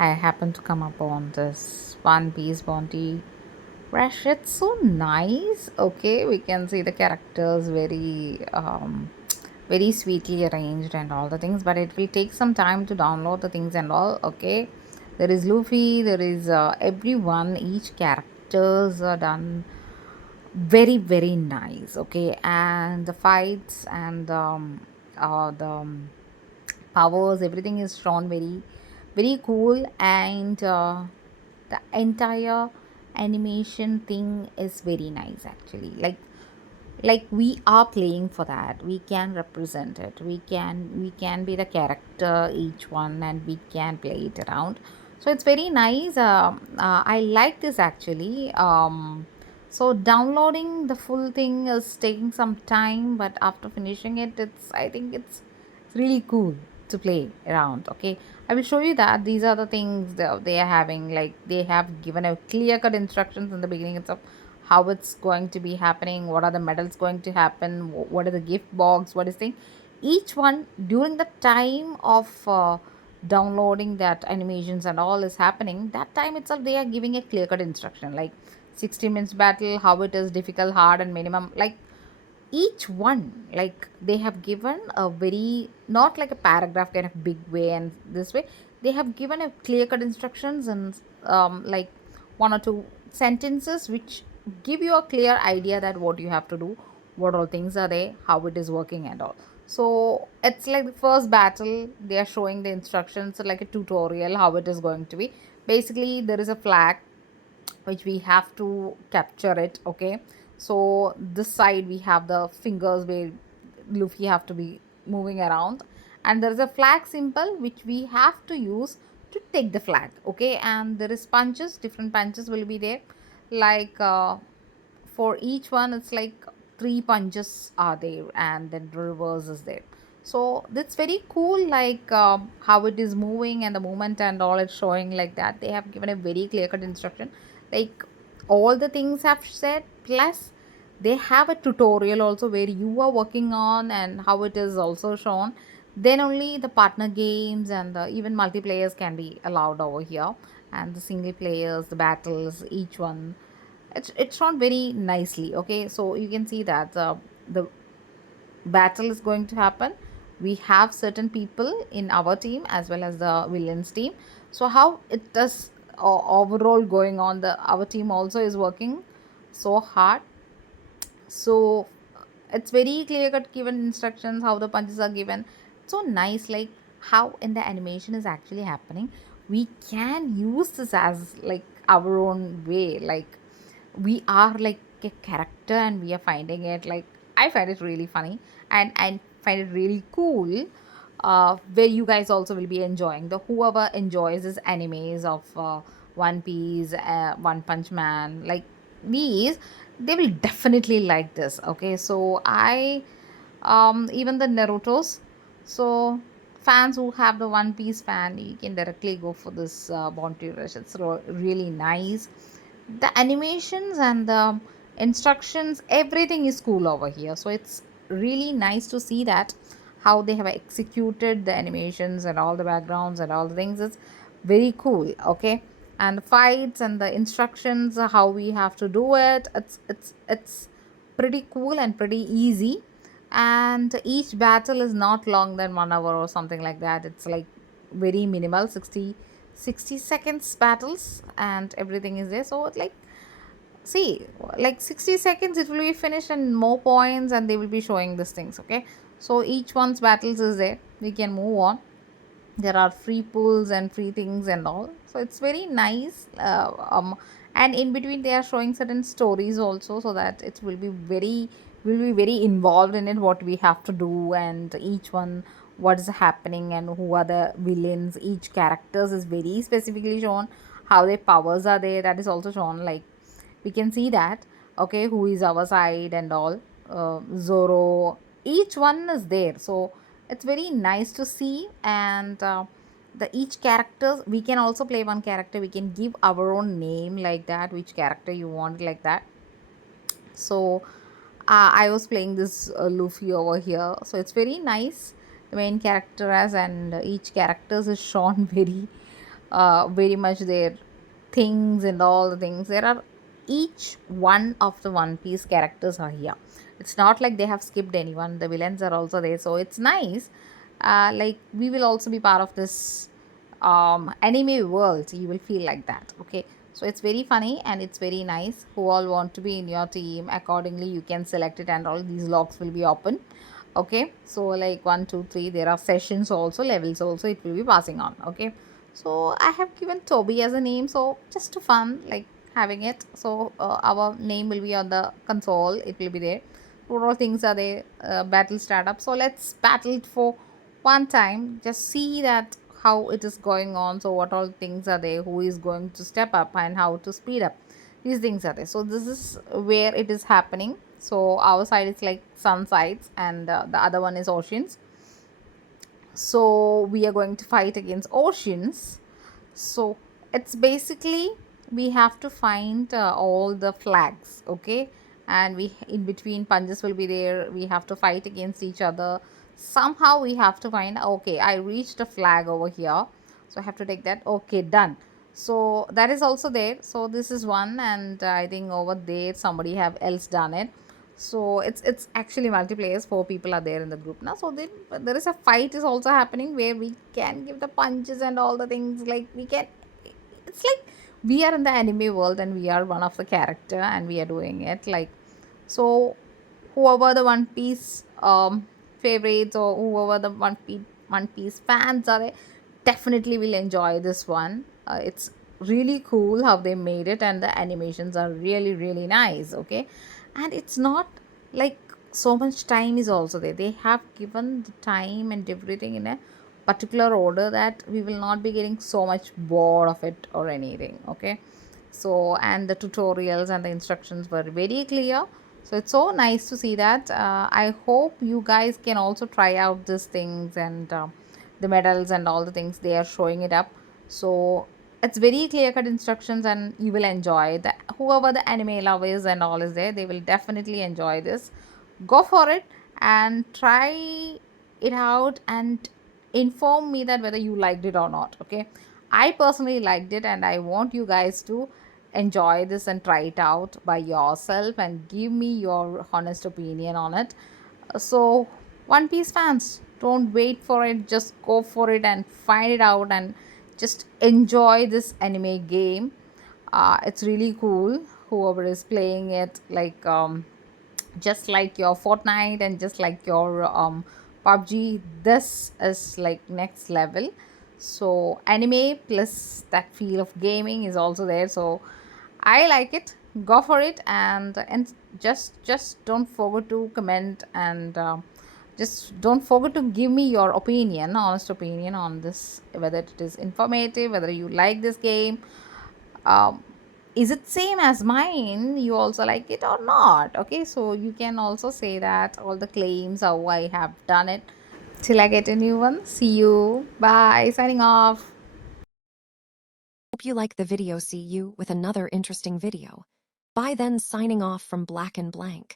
I happened to come upon this One Piece Bounty Rush. It's so nice. Okay, we can see the characters very sweetly arranged and all the things, but it will take some time to download the things and all. Okay, there is Luffy, there is everyone, each characters are done very nice. Okay, and the fights and the powers, everything is shown very cool, and the entire animation thing is very nice actually. Like we are playing for that, we can represent it, we can be the character each one, and we can play it around. So it's very nice. I like this actually. So downloading the full thing is taking some time, but after finishing it, I think it's really cool to play around. Okay, I will show you that these are the things they are having. Like, they have given a clear cut instructions in the beginning itself, how it's going to be happening, what are the medals going to happen, what are the gift box, what is thing, each one during the time of downloading that animations and all is happening. That time itself they are giving a clear cut instruction, like 60 minutes battle, how it is difficult, hard, and minimum. Like, each one, like, they have given a very, not like a paragraph kind of big way and this way. They have given a clear cut instructions, and like one or two sentences which give you a clear idea that what you have to do, what all things are there, how it is working and all. So it's like the first battle, they are showing the instructions like a tutorial how it is going to be. Basically, there is a flag which we have to capture it. Okay, so this side we have the fingers where Luffy have to be moving around, and there is a flag symbol which we have to use to take the flag. Okay, and there is punches, different punches will be there. Like, for each one it's like three punches are there, and then reverse is there. So that's very cool, like, how it is moving and the movement and all, it's showing like that. They have given a very clear cut instruction, like all the things have said, plus they have a tutorial also where you are working on and how it is also shown. Then only the partner games and the even multiplayers can be allowed over here, and the single players, the battles, each one, it's shown very nicely. Okay, so you can see that the battle is going to happen. We have certain people in our team as well as the villains team. So how it does overall going on, the our team also is working so hard. So it's very clear cut given instructions how the punches are given. So nice, like how in the animation is actually happening, we can use this as like our own way. Like, we are like a character and we are finding it, like, I find it really funny, and I find it really cool. Where you guys also will be enjoying, the whoever enjoys this animes of One Piece, One Punch Man, like these, they will definitely like this. Okay, so I even the Naruto's, so fans who have the One Piece fan, you can directly go for this Bounty Rush. It's really nice. The animations and the instructions, everything is cool over here. So it's really nice to see that how they have executed the animations and all the backgrounds and all the things. It's very cool. Okay, and the fights and the instructions, how we have to do it, it's pretty cool and pretty easy. And each battle is not long than 1 hour or something like that. It's like very minimal, 60 seconds battles, and everything is there. So it's like, see, like 60 seconds it will be finished, and more points, and they will be showing these things. Okay, so each one's battles is there, we can move on. There are free pools and free things and all, so it's very nice. And in between they are showing certain stories also, so that it will be very involved in it, what we have to do, and each one, what is happening and who are the villains, each characters is very specifically shown, how their powers are there, that is also shown. Like, we can see that, okay, who is our side and all. Zoro, each one is there. So it's very nice to see. And the each characters, we can also play one character, we can give our own name like that, which character you want, like that. So I was playing this Luffy over here, so it's very nice. The main character as, and each characters is shown very very much their things and all the things. There are each one of the One Piece characters are here. It's not like they have skipped anyone. The villains are also there, so it's nice. Like we will also be part of this anime world. You will feel like that. Okay, so it's very funny and it's very nice. Who all want to be in your team? Accordingly, you can select it, and all these logs will be open. Okay, so like 1 2 3, there are sessions also, levels also, it will be passing on. Okay, so I have given Toby as a name, so just to fun, like having it. So our name will be on the console, it will be there. What all things are there? Battle startup. So let's battle it for one time. Just see that how it is going on. So what all things are there? Who is going to step up and how to speed up? These things are there. So this is where it is happening. So our side is like sun sides, and the other one is oceans. So we are going to fight against oceans. So it's basically we have to find all the flags. Okay, and we in between punches will be there. We have to fight against each other. Somehow we have to find, okay, I reached a flag over here, so I have to take that. Okay, done. So that is also there. So this is one, and I think over there somebody have else done it. So it's actually multiplayers. 4 people are there in the group now. So there is a fight is also happening where we can give the punches and all the things, like we can. It's like we are in the anime world and we are one of the character and we are doing it like. So whoever the One Piece favorites, or whoever the One Piece fans are, they definitely will enjoy this one. It's really cool how they made it, and the animations are really really nice. Okay, and it's not like so much time is also there. They have given the time and everything in a particular order that we will not be getting so much bored of it or anything. Okay, so and the tutorials and the instructions were very clear. So it's so nice to see that. I hope you guys can also try out these things, and the medals and all the things they are showing it up. So it's very clear cut instructions, and you will enjoy that. Whoever the anime lovers and all is there, they will definitely enjoy this. Go for it and try it out, and inform me that whether you liked it or not. Okay, I personally liked it, and I want you guys to enjoy this and try it out by yourself and give me your honest opinion on it. So One Piece fans, don't wait for it, just go for it and find it out and just enjoy this anime game. It's really cool. Whoever is playing it, like just like your Fortnite and just like your PUBG, this is like next level. So anime plus that feel of gaming is also there. So I like it. Go for it, and just don't forget to comment, and just don't forget to give me your opinion, honest opinion on this, whether it is informative, whether you like this game. um, is it same as mine, you also like it or not? Okay, so you can also say that all the claims how I have done it. Till I get a new one, see you, bye, signing off. Hope you like the video. See you with another interesting video. Bye then, signing off from Black and Blank.